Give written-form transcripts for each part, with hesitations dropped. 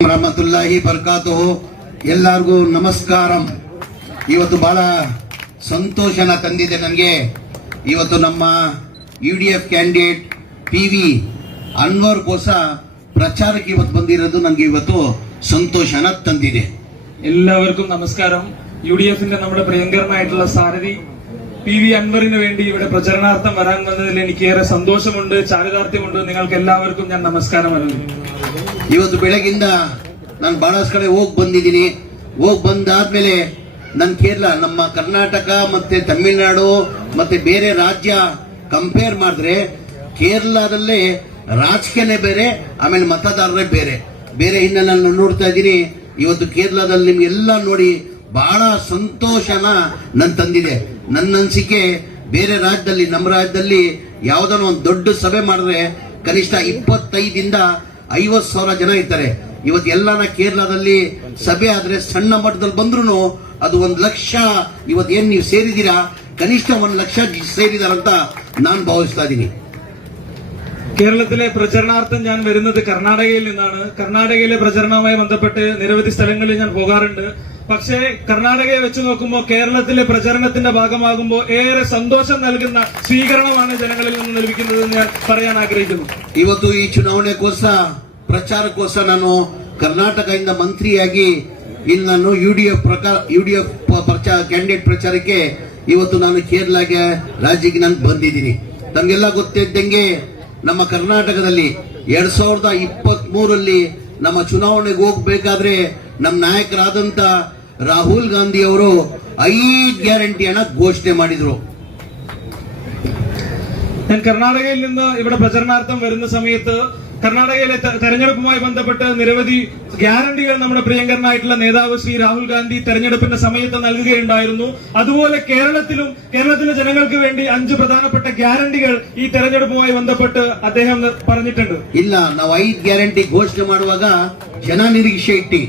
ರಹಮತುಲ್ಲಾಹಿ ಬರ್ಕಾತುಹು. ಎಲ್ಲರಿಗೂ ನಮಸ್ಕಾರಂ. ಇವತ್ತು ಬಹಳ ಸಂತೋಷನ ತಂದಿದೆ ನನಗೆ. ಇವತ್ತು ನಮ್ಮ UDF ಕ್ಯಾಂಡಿಡೇಟ್ PV ಅನ್ವರ್ ಕೋಸ ಪ್ರಚಾರಕ್ಕೆ ಇವತ್ತು ಬಂದಿರೋದು ನನಗೆ ಇವತ್ತು സന്തോഷന ತಂದಿದೆ. എല്ലാവർക്കും നമസ്കാരം. UDFന്റെ നമ്മുടെ പ്രിയങ്കരനായിട്ടുള്ള സാരഥി PV അൻവറിന് വേണ്ടി ഇവിടെ പ്രചരണാർത്ഥം വരാൻ വന്നതിൽ എനിക്ക് ഏറെ സന്തോഷമുണ്ട്, ചാരിതാർത്ഥ്യമുണ്ട്. നിങ്ങൾക്ക് എല്ലാവർക്കും ഞാൻ നമസ്കാരം അറിയിക്കുന്നു. ಇವತ್ತು ಬೆಳಗಿಂದ ನಾನು ಬಹಳಷ್ಟು ಕಡೆ ಹೋಗಿ ಬಂದಿದ್ದೀನಿ. ಹೋಗಿ ಬಂದಾದ್ಮೇಲೆ ನನ್ನ ಕೇರಳ, ನಮ್ಮ ಕರ್ನಾಟಕ ಮತ್ತೆ ತಮಿಳುನಾಡು ಮತ್ತೆ ಬೇರೆ ರಾಜ್ಯ ಕಂಪೇರ್ ಮಾಡಿದ್ರೆ ಕೇರಳದಲ್ಲೇ ರಾಜಕೀಯನೇ ಬೇರೆ, ಆಮೇಲೆ ಮತದಾರರೇ ಬೇರೆ ಬೇರೆ ಹಿನ್ನೆಲೆ ನೋಡ್ತಾ ಇದ್ದೀನಿ. ಇವತ್ತು ಕೇರಳದಲ್ಲಿ ನಿಮ್ಗೆಲ್ಲ ನೋಡಿ ಬಹಳ ಸಂತೋಷನ ನನ್ ತಂದಿದೆ. ನನ್ನ ಅನಿಸಿಕೆ ಬೇರೆ ರಾಜ್ಯದಲ್ಲಿ, ನಮ್ಮ ರಾಜ್ಯದಲ್ಲಿ ಯಾವ್ದಾನ ಒಂದು ದೊಡ್ಡ ಸಭೆ ಮಾಡಿದ್ರೆ ಕನಿಷ್ಠ 25ರಿಂದ 50,000 ಜನ ಇರ್ತಾರೆ. ಇವತ್ತು ಎಲ್ಲಾನ ಕೇರಳದಲ್ಲಿ ಸಭೆ ಆದ್ರೆ ಸಣ್ಣ ಮಟ್ಟದಲ್ಲಿ ಬಂದ್ರು ಅದು 1 ಲಕ್ಷ. ಇವತ್ತು ಏನ್ ನೀವು ಸೇರಿದ್ದೀರಾ, കനിഷ്ഠ 1 ലക്ഷം ಸೇರಿದಾರಂತ ನಾನು ಭಾವಿಸ್ತಾ ಇದ್ದೀನಿ. കേരളത്തിലെ പ്രചരണാർത്ഥം ഞാൻ വരുന്നത് കർണാടകയിൽ നിന്നാണ്. കർണാടകയിലെ പ്രചരണവുമായി ബന്ധപ്പെട്ട് നിരവധി സ്ഥലങ്ങളിൽ ഞാൻ പോകാറുണ്ട്. പക്ഷേ കർണാടകയെ വെച്ച് നോക്കുമ്പോൾ കേരളത്തിലെ പ്രചരണത്തിന്റെ ഭാഗമാകുമ്പോൾ ഏറെ സന്തോഷം നൽകുന്ന സ്വീകരണമാണ് ജനങ്ങളിൽ നിന്ന് ലഭിക്കുന്നതെന്ന് ഞാൻ പറയാൻ ആഗ്രഹിക്കുന്നു. ಇವತ್ತು ಈ ಚುನಾವಣೆಗೋಸ್ಕರ ಪ್ರಚಾರಕ್ಕೋಸ್ಕರ ನಾನು ಕರ್ನಾಟಕದಿಂದ ಮಂತ್ರಿಯಾಗಿ ಇಲ್ಲಿ ನಾನು UDF ಕ್ಯಾಂಡಿಡೇಟ್ ಪ್ರಚಾರಕ್ಕೆ ಇವತ್ತು ನಾನು ಕೇರಳಗೆ ರಾಜ್ಯಕ್ಕೆ ನಾನು ಬಂದಿದ್ದೀನಿ. ತಮಗೆಲ್ಲ ಗೊತ್ತಿದ್ದಂಗೆ ನಮ್ಮ ಕರ್ನಾಟಕದಲ್ಲಿ 2023 ನಮ್ಮ ಚುನಾವಣೆಗೆ ಹೋಗ್ಬೇಕಾದ್ರೆ ನಮ್ಮ ನಾಯಕರಾದಂತ ರಾಹುಲ್ ಗಾಂಧಿ ಅವರು 5 ಗ್ಯಾರಂಟಿಯನ್ನ ಘೋಷಣೆ ಮಾಡಿದ್ರು. ഞാൻ കർണാടകയിൽ നിന്ന് ഇവിടെ പ്രചരണാർത്ഥം വരുന്ന സമയത്ത് കർണാടകയിലെ തെരഞ്ഞെടുപ്പുമായി ബന്ധപ്പെട്ട് നിരവധി ഗ്യാരണ്ടികൾ നമ്മുടെ പ്രിയങ്കരനായിട്ടുള്ള നേതാവ് ശ്രീ രാഹുൽ ഗാന്ധി തെരഞ്ഞെടുപ്പിന്റെ സമയത്ത് നൽകുകയുണ്ടായിരുന്നു. അതുപോലെ കേരളത്തിലെ ജനങ്ങൾക്ക് വേണ്ടി 5 പ്രധാനപ്പെട്ട ഗ്യാരണ്ടികൾ ഈ തെരഞ്ഞെടുപ്പുമായി ബന്ധപ്പെട്ട് അദ്ദേഹം പറഞ്ഞിട്ടുണ്ട്. ಇಲ್ಲ, ನಾವು 5 ಗ್ಯಾರಂಟಿ ಘೋಷಣೆ ಮಾಡುವಾಗ ಜನ ನಿರೀಕ್ಷೆ ಇಟ್ಟಿ.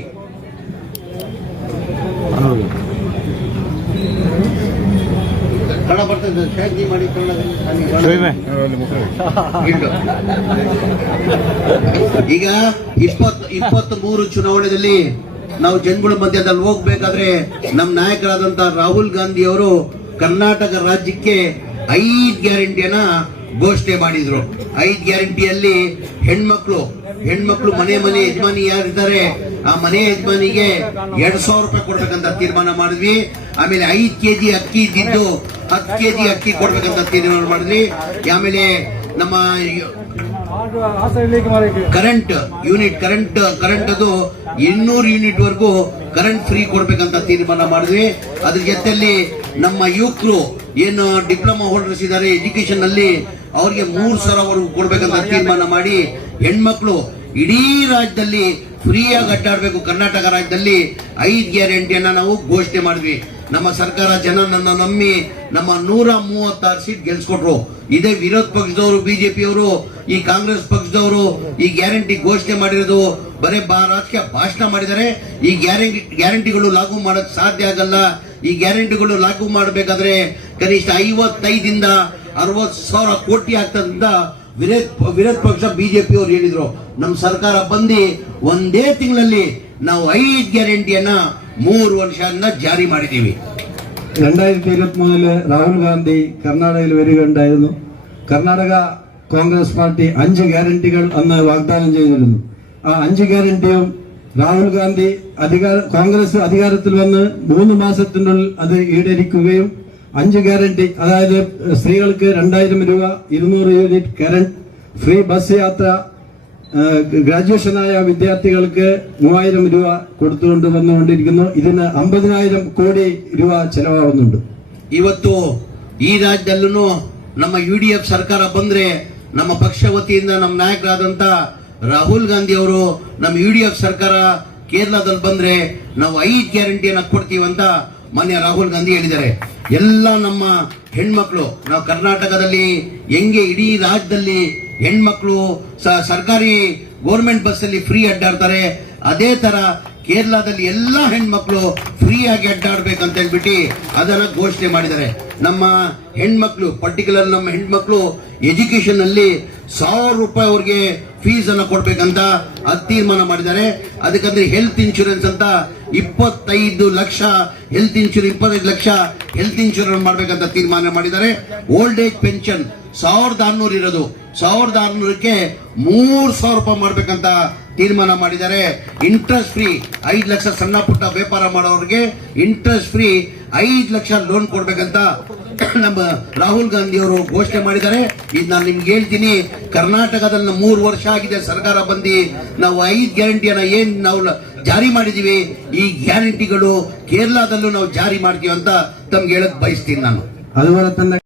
ಈಗ 23 ಚುನಾವಣೆಯಲ್ಲಿ ನಾವು ಜನಗಳ ಮಧ್ಯದಲ್ಲಿ ಹೋಗ್ಬೇಕಾದ್ರೆ ನಮ್ಮ ನಾಯಕರಾದಂತ ರಾಹುಲ್ ಗಾಂಧಿ ಅವರು ಕರ್ನಾಟಕ ರಾಜ್ಯಕ್ಕೆ 5 ಗ್ಯಾರಂಟಿಯನ್ನ ಘೋಷಣೆ ಮಾಡಿದ್ರು. 5 ಗ್ಯಾರಂಟಿಯಲ್ಲಿ ಹೆಣ್ಮಕ್ಳು ಮನೆ ಯಜಮಾನಿ ಯಾರಿದ್ದಾರೆ ಆ ಮನೆ ಯಜಮಾನಿಗೆ 2,000 ರೂಪಾಯಿ ಕೊಡ್ಬೇಕಂತ ತೀರ್ಮಾನ ಮಾಡಿದ್ವಿ. ಆಮೇಲೆ 5 kg ಅಕ್ಕಿ ಇದ್ದಿದ್ದು 10 kg ಅಕ್ಕಿ ಕೊಡ್ಬೇಕಂತ ತೀರ್ಮಾನ ಮಾಡಿದ್ವಿ. ಆಮೇಲೆ ನಮ್ಮ ಕರೆಂಟ್ ಅದು 200 ಯೂನಿಟ್ ವರೆಗೂ ಕರೆಂಟ್ ಫ್ರೀ ಕೊಡ್ಬೇಕಂತ ತೀರ್ಮಾನ ಮಾಡಿದ್ವಿ. ಅದ್ರ ಜೊತೆಯಲ್ಲಿ ನಮ್ಮ ಯುವಕರು ಏನು ಡಿಪ್ಲೊಮಾ ಹೋಲ್ಡರ್ಸ್ ಇದ್ದಾರೆ ಎಜುಕೇಶನ್ ಅಲ್ಲಿ, ಅವ್ರಿಗೆ 3,000 ವರೆಗೂ ಕೊಡ್ಬೇಕಂತ ತೀರ್ಮಾನ ಮಾಡಿ ಹೆಣ್ಮಕ್ಳು ಇಡೀ ರಾಜ್ಯದಲ್ಲಿ ಫ್ರೀಯಾಗಿ ಅಡ್ಡಾಡ್ಬೇಕು. ಕರ್ನಾಟಕ ರಾಜ್ಯದಲ್ಲಿ 5 ಗ್ಯಾರಂಟಿಯನ್ನ ನಾವು ಘೋಷಣೆ ಮಾಡಿದ್ವಿ. ನಮ್ಮ ಸರ್ಕಾರ ಜನ ನನ್ನ ನಂಬಿ ನಮ್ಮ 136 ಸೀಟ್ ಗೆಲ್ಸ್ಕೊಟ್ರು. ಇದೇ ವಿರೋಧ ಪಕ್ಷದವರು, ಬಿಜೆಪಿಯವರು, ಈ ಕಾಂಗ್ರೆಸ್ ಪಕ್ಷದವರು ಈ ಗ್ಯಾರಂಟಿ ಘೋಷಣೆ ಮಾಡಿರೋದು ಬರೇ ರಾಜಕೀಯ ಭಾಷಣ ಮಾಡಿದರೆ. ಈ ಗ್ಯಾರಂಟಿಗಳು ಲಾಗು ಮಾಡಕ್ ಸಾಧ್ಯ ಆಗಲ್ಲ. ಈ ಗ್ಯಾರಂಟಿಗಳು ಲಾಗು ಮಾಡಬೇಕಾದ್ರೆ ಕನಿಷ್ಠ 55ರಿಂದ 60,000 ಕೋಟಿ ಆಗ್ತದಂತ ವಿರೋಧ ಪಕ್ಷ ಬಿಜೆಪಿ ಅವರು ಹೇಳಿದ್ರು. ನಮ್ಮ ಸರ್ಕಾರ ಬಂದು ಒಂದೇ ತಿಂಗಳಲ್ಲಿ ನಾವು 5 ಗ್ಯಾರಂಟಿಯನ್ನ 3 ವರ್ಷದಿಂದ ಜಾರಿ ಮಾಡಿದ್ದೀವಿ. 2023 രാഹുൽ ഗാന്ധി കർണാടകയിൽ വരികയുണ്ടായിരുന്നു. കർണാടക കോൺഗ്രസ് പാർട്ടി 5 ഗ്യാരണ്ടികൾ അന്ന് വാഗ്ദാനം ചെയ്തിരുന്നു. ആ 5 ഗ്യാരണ്ടിയും രാഹുൽ ഗാന്ധി കോൺഗ്രസ് അധികാരത്തിൽ വന്ന് 3 മാസത്തിനുള്ളിൽ അത് ഈടേരിക്കുകയും 5 ഗ്യാരണ്ടി, അതായത് സ്ത്രീകൾക്ക് 2,000 രൂപ, 200 യൂണിറ്റ് കറന്റ്, ഫ്രീ ബസ് യാത്ര, ഗ്രാജുവേഷനായ വിദ്യാർത്ഥികൾക്ക് 3,000 രൂപ കൊടുത്തുകൊണ്ട് വന്നുകൊണ്ടിരിക്കുന്നു. ഇതിന് 50,000 ಕೋಟಿ രൂപ ചെലവാകുന്നുണ്ട്. ಇವತ್ತು ಈ ರಾಜ್ಯದಲ್ಲೂ ನಮ್ಮ UDF ಸರ್ಕಾರ ಬಂದ್ರೆ ನಮ್ಮ ಪಕ್ಷ ವತಿಯಿಂದ ನಮ್ಮ ನಾಯಕರಾದಂತ ರಾಹುಲ್ ಗಾಂಧಿ ಅವರು ನಮ್ಮ UDF ಸರ್ಕಾರ ಕೇರಳದಲ್ಲಿ ಬಂದ್ರೆ ನಾವು 5 ಗ್ಯಾರಂಟಿಯನ್ನ ಕೊಡ್ತೀವಂತ ಮಾನ್ಯ ರಾಹುಲ್ ಗಾಂಧಿ ಹೇಳಿದ್ದಾರೆ. ಎಲ್ಲ ನಮ್ಮ ಹೆಣ್ಮಕ್ಳು, ನಾವು ಕರ್ನಾಟಕದಲ್ಲಿ ಹೆಂಗೆ ಇಡೀ ರಾಜ್ಯದಲ್ಲಿ ಹೆಣ್ಮಕ್ಳು ಸರ್ಕಾರಿ ಗೌರ್ಮೆಂಟ್ ಬಸ್ ಅಲ್ಲಿ ಫ್ರೀ ಅಡ್ಡಾಡ್ತಾರೆ, ಅದೇ ತರ ಕೇರಳದಲ್ಲಿ ಎಲ್ಲಾ ಹೆಣ್ಮಕ್ಳು ಫ್ರೀ ಆಗಿ ಅಡ್ಡಾಡ್ಬೇಕಂತ ಹೇಳ್ಬಿಟ್ಟು ಅದನ್ನ ಘೋಷಣೆ ಮಾಡಿದ್ದಾರೆ. ನಮ್ಮ ಹೆಣ್ಮಕ್ಳು, ಪರ್ಟಿಕ್ಯುಲರ್ ನಮ್ಮ ಹೆಣ್ಮಕ್ಳು ಎಜುಕೇಶನ್ ಅಲ್ಲಿ 1,000 ರೂಪಾಯಿ ಅವ್ರಿಗೆ ಫೀಸ್ ಅನ್ನ ಕೊಡ್ಬೇಕಂತ ಅದು ತೀರ್ಮಾನ ಮಾಡಿದ್ದಾರೆ. ಅದಕ್ಕಂದ್ರೆ ಹೆಲ್ತ್ ಇನ್ಶೂರೆನ್ಸ್ ಅಂತ 25 lakh health insurance 25 lakh health insurance ಮಾಡ್ಬೇಕಂತ ತೀರ್ಮಾನ ಮಾಡಿದ್ದಾರೆ. ಓಲ್ಡ್ ಏಜ್ ಪೆನ್ಷನ್ 1600 ಇರೋದು 1600ಕ್ಕೆ 3000 ರೂಪಾಯಿ ಮಾಡ್ಬೇಕಂತ ತೀರ್ಮಾನ ಮಾಡಿದ್ದಾರೆ. ಇಂಟ್ರೆಸ್ಟ್ ಫ್ರೀ 5 ಲಕ್ಷ ಸಣ್ಣ ಪುಟ್ಟ ವ್ಯಾಪಾರ ಮಾಡೋರಿಗೆ ಇಂಟ್ರೆಸ್ಟ್ ಫ್ರೀ 5 ಲಕ್ಷ ಲೋನ್ ಕೊಡ್ಬೇಕಂತ ನಮ್ಮ ರಾಹುಲ್ ಗಾಂಧಿ ಅವರು ಘೋಷಣೆ ಮಾಡಿದ್ದಾರೆ. ಇದು ನಾನು ನಿಮ್ಗೆ ಹೇಳ್ತೀನಿ, ಕರ್ನಾಟಕದಲ್ಲಿ 3 ವರ್ಷ ಆಗಿದೆ ಸರ್ಕಾರ ಬಂದು, ನಾವು 5 ಗ್ಯಾರಂಟಿಯನ್ನ ಏನ್ ನಾವು ಜಾರಿ ಮಾಡಿದೀವಿ, ಈ ಗ್ಯಾರಂಟಿಗಳು ಕೇರಳದಲ್ಲೂ ನಾವು ಜಾರಿ ಮಾಡ್ತೀವಿ ಅಂತ ತಮ್ಗೆ ಹೇಳಕ್ ಬಯಸ್ತೀನಿ ನಾನು. അതുപോലെ തന്നെ